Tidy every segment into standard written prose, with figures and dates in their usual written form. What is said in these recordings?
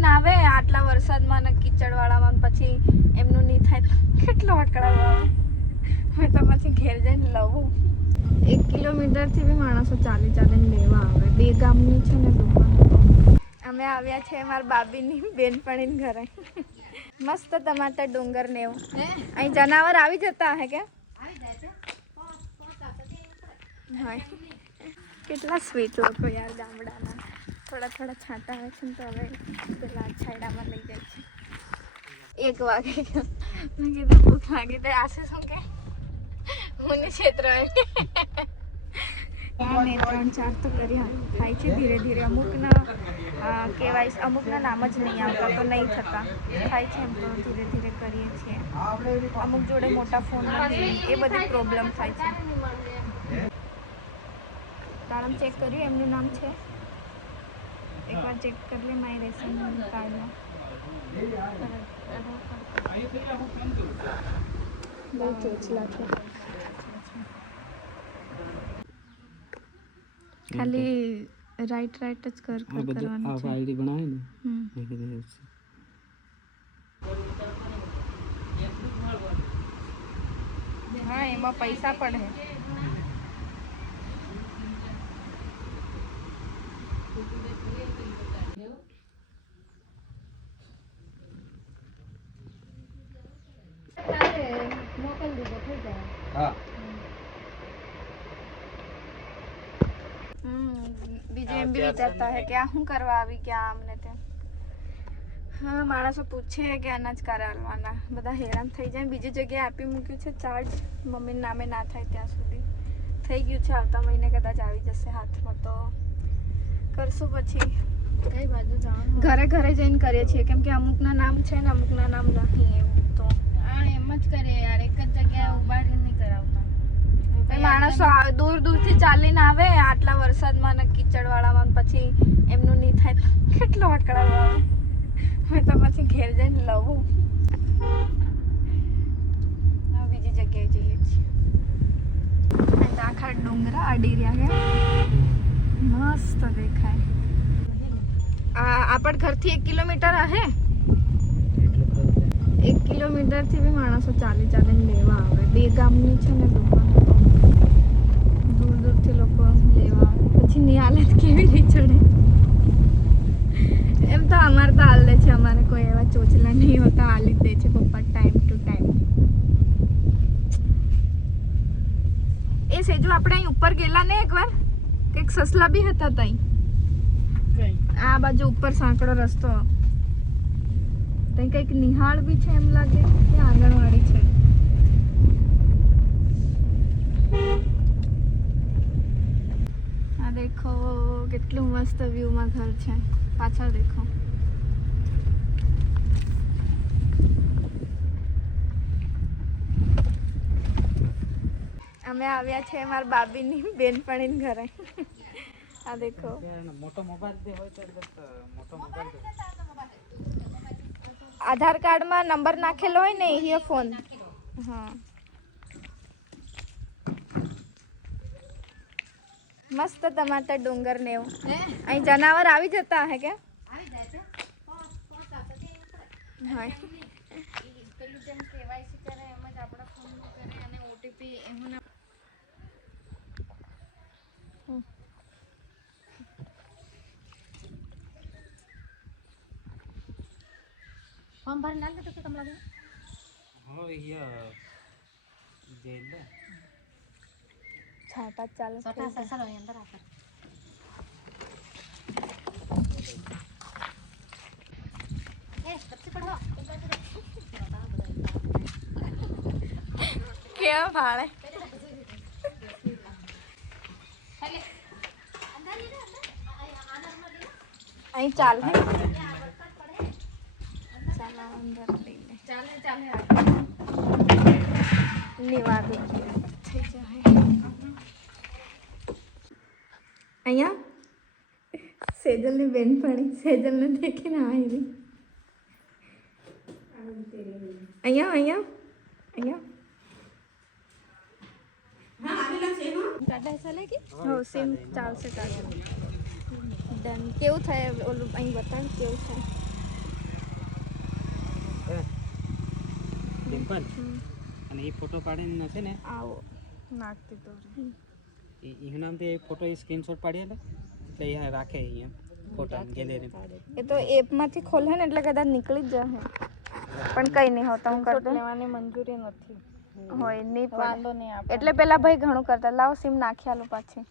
ચાલીને આવે આટલા વરસાદમાં ને કીચડવાળામાં, પછી એમનું નહીં થાય કેટલો અકળાવો આવે. મેં તો પછી ઘેર જઈને લઉં. 1 કિલોમીટરથી બી માણસો ચાલીને લેવા આવે. 2 ગામની છે ને દુકાન. અમે આવ્યા છે મારા બાબીની બેનપણીને ઘરે. મસ્ત તમારા ડુંગર ને એવું. અહીં જનાવર આવી જતા હે કે? હા, કેટલા સ્વીટ લોકો યાર ગામડાના. થોડા છાંટા આવે છે ને તો હવે પેલા છાયડામાં લઈ જાય છે. 1 વાગે મેં કીધું ભૂખ લાગી તો આશે શું કે હું ક્ષેત્ર મેં 3-4 તો કરી થાય છે ધીરે ધીરે. અમુકના કહેવાય, અમુકના નામ જ નહીં આવતા તો નહીં થતા થાય છે. એમ તો ધીરે ધીરે કરીએ છીએ. અમુક જોડે મોટા ફોન નથી, એ બધી પ્રોબ્લેમ થાય છે. તારમ ચેક કર્યું એમનું નામ છે? એકવાર ચેક કરી લે મારી રેશન કાર્ડમાં. બહુ ચોચલા છે. ખાલી રાઈટ જ કરવાનું છે. આઈડી બનાવે ને. હા, એમાં પૈસા પણ હે. મોકલ દીધો થઈ જાય. હા. બીજું એમ બી વિચારતા હે કે આ શું કરવા આવી ગયા અમને તે. હા, માણસો પૂછે કે અનાજ ક્યારે આલવાના, બધા હેરાન થઈ જાય. બીજી જગ્યાએ આપી મૂક્યું છે ચાર્જ, મમ્મીના નામે ના થાય ત્યાં સુધી. થઈ ગયું છે, આવતા મહિને કદાચ આવી જશે હાથમાં તો કરશું. પછી કઈ બાજુ જવાનું? ઘરે જઈને કરીએ છીએ, કેમ કે અમુકના નામ છે ને અમુકના નામ નથી. એમ તો એમ જ કરીએ યાર, એક જ જગ્યાએ ઉભા નહીં કરાવતા. માણસો દૂરથી ચાલીને આવે આટલા વરસાદમાં ને કીચડવાળામાં, પછી એમનું નહીં થાય કેટલો અકળાવો આવે. મેં તો પછી ઘેર જઈને લઉં. બીજી જગ્યાએ જઈએ છીએ. આખા ડુંગરા અડી રહ્યા છે, મસ્ત દેખાય. આપણા ઘરથી 1 કિલોમીટર હે. 1 કિલોમીટરથી બી માણસો ચાલીને લેવા આવે. 2 ગામની છે ને દુકાન, દૂરથી લોકો લેવા આવે. પછી ની હાલત કેવી રહી ચડે. એમ તો અમારે તો હાલ દે છે, અમારે કોઈ એવા ચોચલા નહીં હોતા, હાલી જ દે છે પપ્પા ટાઈમ ટુ ટાઈમ. એ સેજુ આપણે અહીં ઉપર ગયેલા ને એકવાર, કંઈક સસલા બી હતા ત્યાં. આ બાજુ ઉપર સાંકડો રસ્તો, ત્યાં કંઈક નિહાળ બી છે એમ લાગે, ત્યાં આંગણવાડી છે. આ દેખો કેટલું મસ્ત વ્યૂમાં ઘર છે. પાછળ દેખો. અમે આવ્યા છે મારા બાબીની બેનપણીને ઘરે. આ દેખો. મોટો મોબાઈલ દે હોય તો મોટો મોબાઈલ દે. આધાર કાર્ડમાં નંબર નાખેલો હોય ને એ ફોન. હા, મસ્ત તમારા ડુંગર ને એવું. અહીં જનાવર આવી જતા હે કે? હા, પેલું જેમ કેવાયસી કરે એમ જ આપણા ફોનમાં કરે અને ઓટીપી એમ. ફોર્મ ભરી નાખ દે તો તમને લાગે. હા, યે જેલ દે. છાટા ચાલે. છાટા સસરો અંદર આકે. એ સબસે પડો. કેવા ભાળે. અહીં ચાલ હે. ચાલો અંદર લઈને. ચાલે. નિવાર થઈ જાય. અહીંયા સેજલની બેનપણી સેજલને દેખીને આવી. અહીંયા હો સેમ ચાલશે. ડન. કેવું થાય ઓલું અહીં બતાવ કેવું થાય. ડિમ્પલ અને એ ફોટો પાડીને છે ને આવો નાખતી તો એનું નામથી એ ફોટો સ્ક્રીનશોટ પાડી એટલે એ રાખે અહીંયા ફોટા ગેલેરી. એ તો એપમાંથી ખોલે ને એટલે કદાચ નીકળી જ જશે, પણ કઈ નહીં હોતા. હું કરી લેવાની મંજૂરી નથી હોય, નહીં વાંધો નહીં આપે એટલે પેલા ભાઈ ઘણું કરતા. લાવો સિમ નાખી આલું પાછી.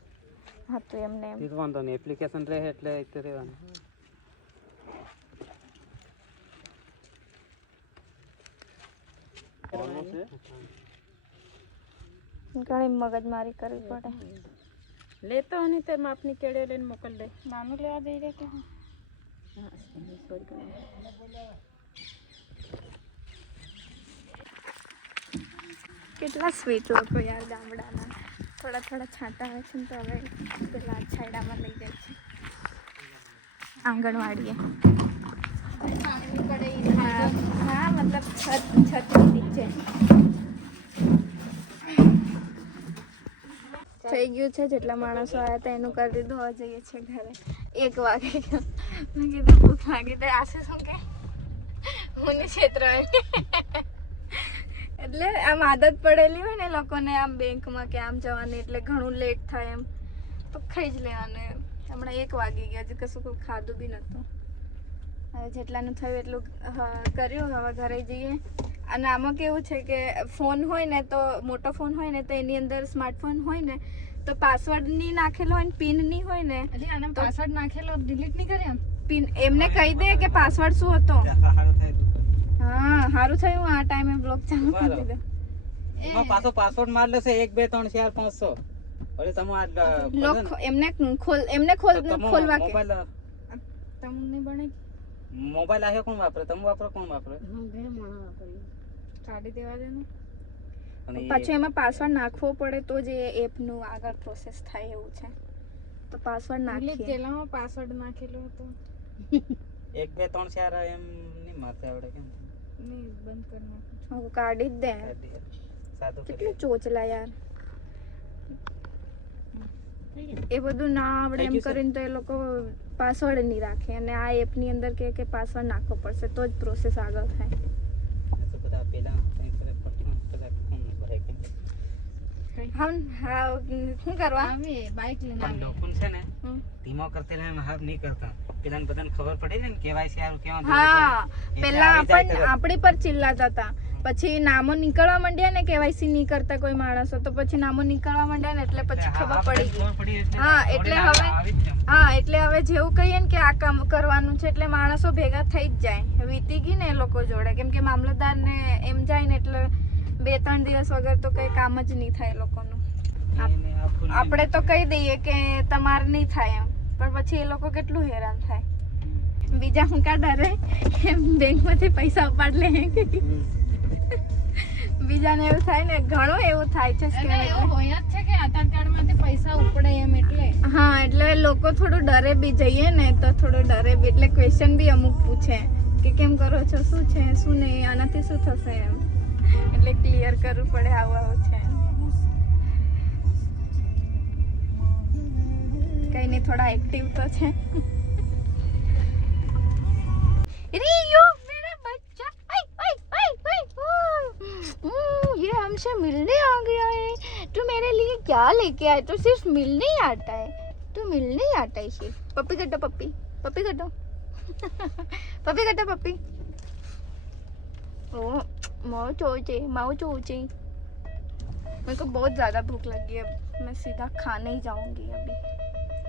હા તો એમને એમ વાંધો નહીં, એપ્લિકેશન રહે એટલે તો રહેવાનું. ઘણી મગજમારી કરવી પડે. લેતો અને તે માપની કેળે લઈને મોકલ દે. નાનું લેવા દઈ દે કે કેટલા સ્વીટ લોકો યાર ગામડાના. થોડા થોડા છાંટા આવે છે ને તો હવે પેલા છાયડામાં લઈ જાય છે આંગણવાડીએ. હા મતલબ છત નીચે થઈ ગયું છે. જેટલા માણસો આવ્યા હતા એનું કરી દીધું. હવે જઈએ છીએ ઘરે. 1 વાગે મેં કીધું ભૂખ લાગી તો આશે શું કે હું ક્ષેત્ર એટલે આમ આદત પડેલી હોય ને લોકોને આમ બેંકમાં કે આમ જવાની, એટલે ઘણું લેટ થાય એમ તો ખાઈ જ લેવાનું. હમણાં 1 વાગી ગયા, હજી કશું કોઈ ખાધું બી નહોતું. હવે જેટલાનું થયું એટલું કર્યું. હવે ઘરે જઈએ. અને આમાં કેવું છે કે ફોન હોય ને તો મોટો ફોન હોય ને તો એની અંદર સ્માર્ટફોન હોય ને તો પાસવર્ડ નહીં નાખેલો હોય ને પિન નહીં હોય ને આને પાસવર્ડ નાખેલો ડિલીટ નહીં કરે એમ પિન એમને કહી દે કે પાસવર્ડ શું હતો. હા સારું થયું આ ટાઈમે બ્લોક ચાલુ કરી દીધો. એમાં પાછો પાસવર્ડ માર લેશે 1 2 3 4 500. હવે તમે આ લોક એમને ખોલવા કે તમને બને મોબાઈલ આયો કોણ વાપરે? તમે વાપરો કોણ વાપરે? કાઢી દેવા દે ને. અને પાછું એમાં પાસવર્ડ નાખવો પડે તો જ એ એપનું આગળ પ્રોસેસ થાય એવું છે. તો પાસવર્ડ નાખીએ. પેલામાં પાસવર્ડ નાખેલો હતો 1 2 3 4 એમ નહીં મારતે આવડે કેમ? નહીં બંધ કરી નાખું. હું કાઢી જ દે. સાદું કેટલું ચોચલા યાર. એ બધું ના આવડે એમ કરીને તો એ લોકો પાસવર્ડ નહીં રાખે. અને આ એપની અંદર કે પાસવર્ડ નાખવો પડશે તો જ પ્રોસેસ આગળ થાય. તો બધા પેલા કંઈ કરે પડતું બધા કોણ ભરાય કેમ? હા શું કરવા આવે બાઇક લઈને પણ લોકો છે ને ધીમો કરતે ને હાર નહીં કરતા. પેલા બધાને ખબર પડે ને કેવાયસી આરું કેવા. હા પેલા આપણી પર ચિલ્લાતા હતા. પછી નામો નીકળવા માંડ્યા ને કેવાયસી નહીં કરતા કોઈ માણસો તો પછી નામો નીકળવા માંડ્યા ને એટલે પછી ખબર પડી ગઈ. હા એટલે હવે જેવું કહીએ ને કે આ કામ કરવાનું છે એટલે માણસો ભેગા થઈ જ જાય. વીતી ગઈ ને એ લોકો જોડે, કેમ કે મામલતદાર ને એમ જાય ને એટલે 2-3 દિવસ વગર તો કઈ કામ જ નહીં થાય લોકોનું. આપણે તો કહી દઈએ કે તમારે નહીં થાય એમ, પણ પછી એ લોકો કેટલું હેરાન થાય. બીજા હું કા ડરે બેંકમાંથી પૈસા ઉપાડ લે. બીજાને એવું થાય ને, ઘણું એવું થાય છે સ્કેમ. એવું હોય જ છે કે આધાર કાર્ડ માંથી પૈસા ઉપડે એમ એટલે. હા એટલે લોકો થોડું ડરે બી જઈએ ને તો થોડું ડરે બી, એટલે ક્વેશ્ચન બી અમુક પૂછે કે કેમ કરો છો, શું છે શું નહીં, આનાથી શું થશે એમ. એટલે ક્લિયર કરવું પડે આવું છે. કઈ નહીં, થોડા એક્ટિવ તો છે. रियो मेरा बच्चा, आई आई आई आई ये हमसे मिलने आ गया है. तू मेरे लिए क्या लेके आया? तो सिर्फ मिलने ही आता है. तू मिलने ही आता है सिर्फ. पप्पी कटो पप्पी, पप्पी कटो पप्पी कटो पप्पी. ओ माँ चोचे मेरे को बहुत ज़्यादा भूख लगी है. मैं सीधा खाने ही जाऊंगी अभी.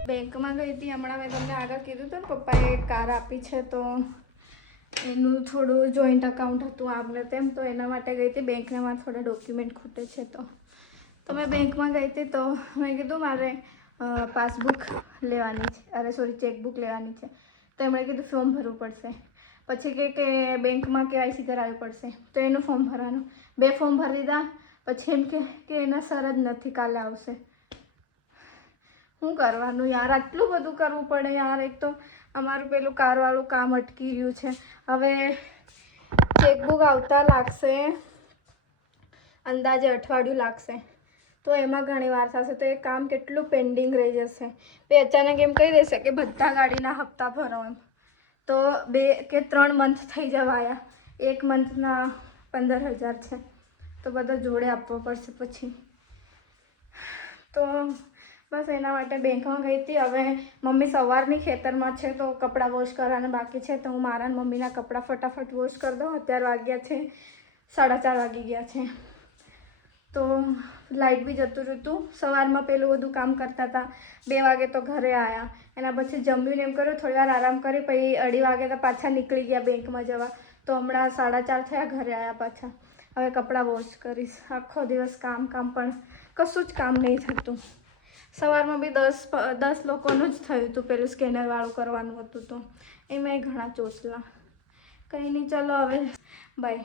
બેંકમાં ગઈ હતી હમણાં. મેં તમને આગળ કીધું હતું ને પપ્પાએ કાર આપી છે તો એનું થોડું જોઈન્ટ અકાઉન્ટ હતું આમને તેમ, તો એના માટે ગઈ હતી બેંકને. મારે થોડા ડોક્યુમેન્ટ ખૂટે છે તો મેં બેંકમાં ગઈ હતી. તો મેં કીધું મારે પાસબુક લેવાની છે, અરે સોરી ચેકબુક લેવાની છે. તો એમણે કીધું ફોર્મ ભરવું પડશે. પછી કે બેંકમાં કેવાયસી કરાવવી પડશે, તો એનું ફોર્મ ભરવાનું. 2 ફોર્મ ભરી દીધા. પછી એમ કે એના સર જ નથી, કાલે આવશે. શું કરવાનું યાર, આટલું બધું કરવું પડે યાર. એક તો અમારું પેલું કારવાળું કામ અટકી રહ્યું છે. હવે ચેકબુક આવતા લાગશે અંદાજે અઠવાડિયું લાગશે, તો એમાં ઘણી વાર થશે. તો એ કામ કેટલું પેન્ડિંગ રહી જશે. એ અચાનક એમ કહી દેશે કે બધા ગાડીના હપ્તા ભરો એમ, તો 2 કે 3 મંથ થઈ જવાયા. 1 મંથના 15,000 છે, તો બધો જોડે આપવો પડશે પછી. તો બસ એના માટે બેંકમાં ગઈ હતી. હવે મમ્મી સવારની ખેતરમાં છે તો કપડાં વોશ કરવાના બાકી છે, તો હું મારા મમ્મીના કપડાં ફટાફટ વોશ કરી દઉં. અત્યારે વાગ્યા છે 4:30 વાગી ગયા છે. તો લાઇટ બી જતું રહ્યું હતું. સવારમાં પેલું બધું કામ કરતા હતા. 2 વાગે તો ઘરે આવ્યા. એના પછી જમ્યું એમ કર્યું, થોડી વાર આરામ કરી, પછી 2:30 વાગે તો પાછા નીકળી ગયા બેંકમાં જવા. તો હમણાં 4:30 થયા, ઘરે આવ્યા પાછા. હવે કપડાં વોશ કરીશ. આખો દિવસ કામ પણ કશું જ કામ નહીં થતું. સવારમાં બી 10 લોકોનું જ થયું હતું. પેલું સ્કેનરવાળું કરવાનું હતું તો એમાંય ઘણા ચોસલા. કંઈ નહીં, ચલો હવે બાય.